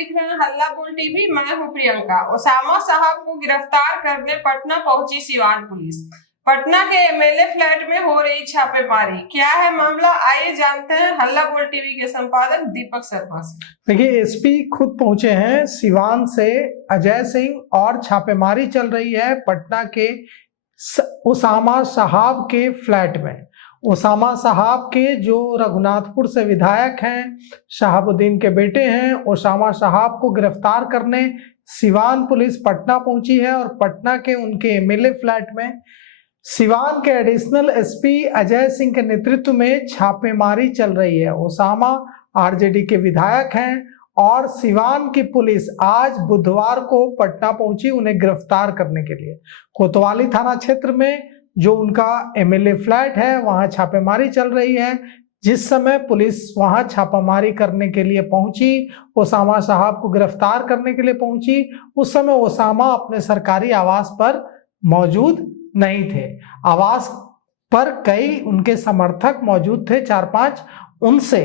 देख रहे हैं हल्ला बोल टीवी। मैं हूं प्रियंका। ओसामा साहब को गिरफ्तार करने पटना पहुंची सिवान पुलिस। पटना के एमएलए फ्लैट में हो रही छापेमारी। क्या है मामला, आइए जानते हैं हल्ला बोल टीवी के संपादक दीपक शर्मा से। देखिए, एसपी खुद पहुंचे हैं सिवान से अजय सिंह और छापेमारी चल रही है पटना के ओसामा साहब के फ्लैट में। ओसामा साहब के जो रघुनाथपुर से विधायक हैं, शहाबुद्दीन के बेटे हैं, ओसामा साहब को गिरफ्तार करने सिवान पुलिस पटना पहुंची है और पटना के उनके एमएलए फ्लैट में सिवान के एडिशनल एसपी अजय सिंह के नेतृत्व में छापेमारी चल रही है। ओसामा आरजेडी के विधायक हैं और सिवान की पुलिस आज बुधवार को पटना पहुंची उन्हें गिरफ्तार करने के लिए। कोतवाली थाना क्षेत्र में जो उनका एमएलए फ्लैट है वहां छापेमारी चल रही है। जिस समय पुलिस वहां छापामारी करने के लिए पहुंची, ओसामा साहब को गिरफ्तार करने के लिए पहुंची, उस समय ओसामा अपने सरकारी आवास पर मौजूद नहीं थे। आवास पर कई उनके समर्थक मौजूद थे, 4-5। उनसे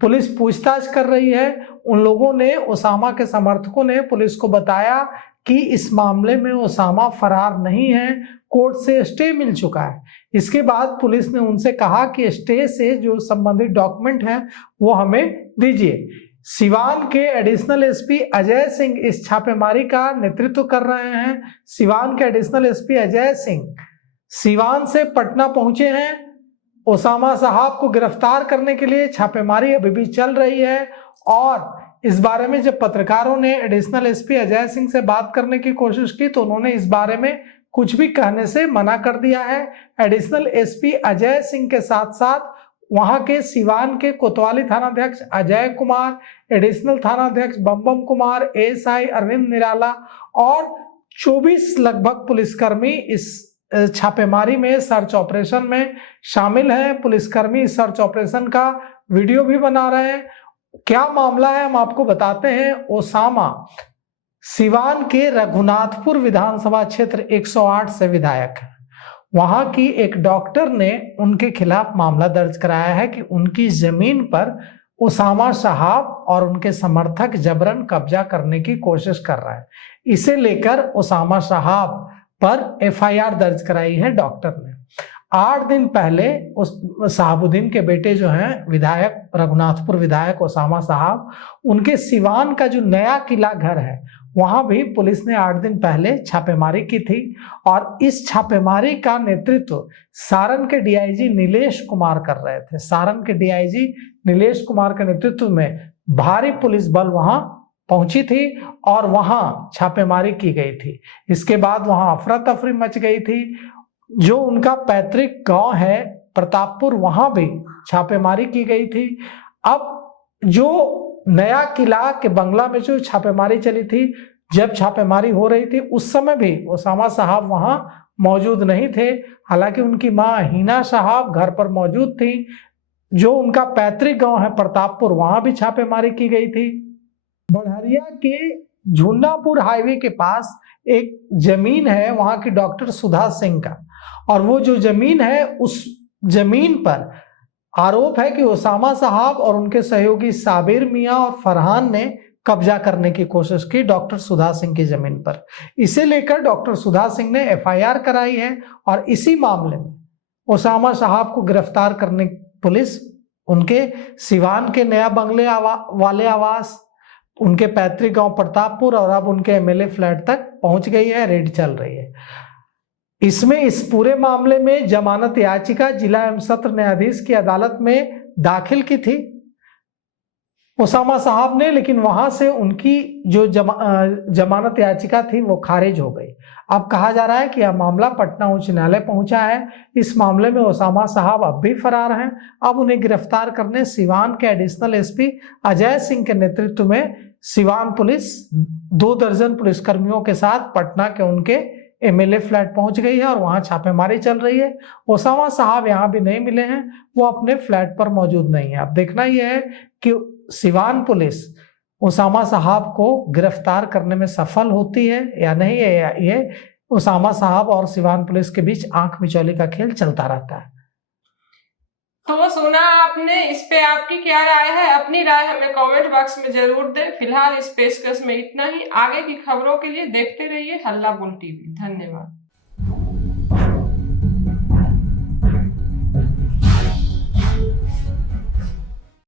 पुलिस पूछताछ कर रही है। उन लोगों ने, ओसामा के समर्थकों ने पुलिस को बताया कि इस मामले में ओसामा फरार नहीं है, कोर्ट से स्टे मिल चुका है। इसके बाद पुलिस ने उनसे कहा कि स्टे से जो संबंधित डॉक्यूमेंट है वो हमें दीजिए। सिवान के एडिशनल एसपी अजय सिंह इस छापेमारी का नेतृत्व कर रहे हैं। सिवान के एडिशनल एसपी अजय सिंह सिवान से पटना पहुंचे हैं ओसामा साहब को गिरफ्तार करने के लिए। छापेमारी अभी भी चल रही है और इस बारे में जब पत्रकारों ने एडिशनल एसपी अजय सिंह से बात करने की कोशिश की तो उन्होंने इस बारे में कुछ भी कहने से मना कर दिया है। एडिशनल एसपी अजय सिंह के साथ साथ वहां के सिवान के कोतवाली थानाध्यक्ष अजय कुमार, एडिशनल थानाध्यक्ष बम कुमार, एएसआई अरविंद निराला और 24 लगभग पुलिसकर्मी इस छापेमारी में सर्च ऑपरेशन में शामिल हैं। पुलिसकर्मी इस सर्च ऑपरेशन का वीडियो भी बना रहे हैं। क्या मामला है हम आपको बताते हैं। ओसामा सिवान के रघुनाथपुर विधानसभा क्षेत्र 108 से विधायक है। वहां की एक डॉक्टर ने उनके खिलाफ मामला दर्ज कराया है कि उनकी जमीन पर ओसामा साहब और उनके समर्थक जबरन कब्जा करने की कोशिश कर रहे हैं। इसे लेकर ओसामा साहब पर एफआईआर दर्ज कराई है डॉक्टर ने। 8 दिन पहले उस शहाबुद्दीन के बेटे जो हैं विधायक, रघुनाथपुर विधायक ओसामा साहब, उनके सिवान का जो नया किला घर है वहां भी पुलिस ने 8 दिन पहले छापेमारी की थी और इस छापेमारी का नेतृत्व सारण के डीआईजी नीलेश कुमार कर रहे थे। सारण के डीआईजी नीलेश कुमार के नेतृत्व में भारी पुलिस बल वहां पहुंची थी और वहां छापेमारी की गई थी। इसके बाद वहां अफरा तफरी मच गई थी। जो उनका पैतृक गांव है प्रतापपुर, वहां भी छापेमारी की गई थी। अब जो नया किला के बंगला में जो छापेमारी चली थी, जब छापेमारी हो रही थी उस समय भी ओसामा साहब वहां मौजूद नहीं थे। हालांकि उनकी मां हिना साहब घर पर मौजूद थी। जो उनका पैतृक गांव है प्रतापपुर, वहां भी छापेमारी की गई थी। बढ़हरिया के झुन्नापुर हाईवे के पास एक जमीन है वहां की डॉक्टर सुधा सिंह का, और वो जो जमीन है उस जमीन पर आरोप है कि ओसामा साहब और उनके सहयोगी साबिर मियां और फरहान ने कब्जा करने की कोशिश की डॉक्टर सुधा सिंह की जमीन पर। इसे लेकर डॉक्टर सुधा सिंह ने एफआईआर कराई है और इसी मामले में ओसामा साहब को गिरफ्तार करने पुलिस उनके सिवान के नया बंगले वाले आवास, उनके पैतृक गांव प्रतापपुर और अब उनके एमएलए फ्लैट तक पहुंच गई है। रेड चल रही है। इसमें इस पूरे मामले में जमानत याचिका जिला एवं सत्र न्यायाधीश की अदालत में दाखिल की थी ओसामा साहब ने, लेकिन वहां से उनकी जो जमानत याचिका थी वो खारिज हो गई। अब कहा जा रहा है कि यह मामला पटना उच्च न्यायालय पहुंचा है। इस मामले में ओसामा साहब अब भी फरार हैं। अब उन्हें गिरफ्तार करने सिवान के एडिशनल एसपी अजय सिंह के नेतृत्व में सिवान पुलिस 2 दर्जन पुलिसकर्मियों के साथ पटना के उनके एमएलए फ्लैट पहुंच गई है और वहां छापेमारी चल रही है। ओसामा साहब यहां भी नहीं मिले हैं, वो अपने फ्लैट पर मौजूद नहीं है। अब देखना यह है कि सिवान पुलिस ओसामा साहब को गिरफ्तार करने में सफल होती है या नहीं है, या ये ओसामा साहब और सिवान पुलिस के बीच आंख मिचौली का खेल चलता रहता है। तो सुना आपने, इस पे आपकी क्या राय है? अपनी राय हमें कमेंट बॉक्स में जरूर दें। फिलहाल इस पेशकश में इतना ही। आगे की खबरों के लिए देखते रहिए हल्ला बोल टीवी। धन्यवाद।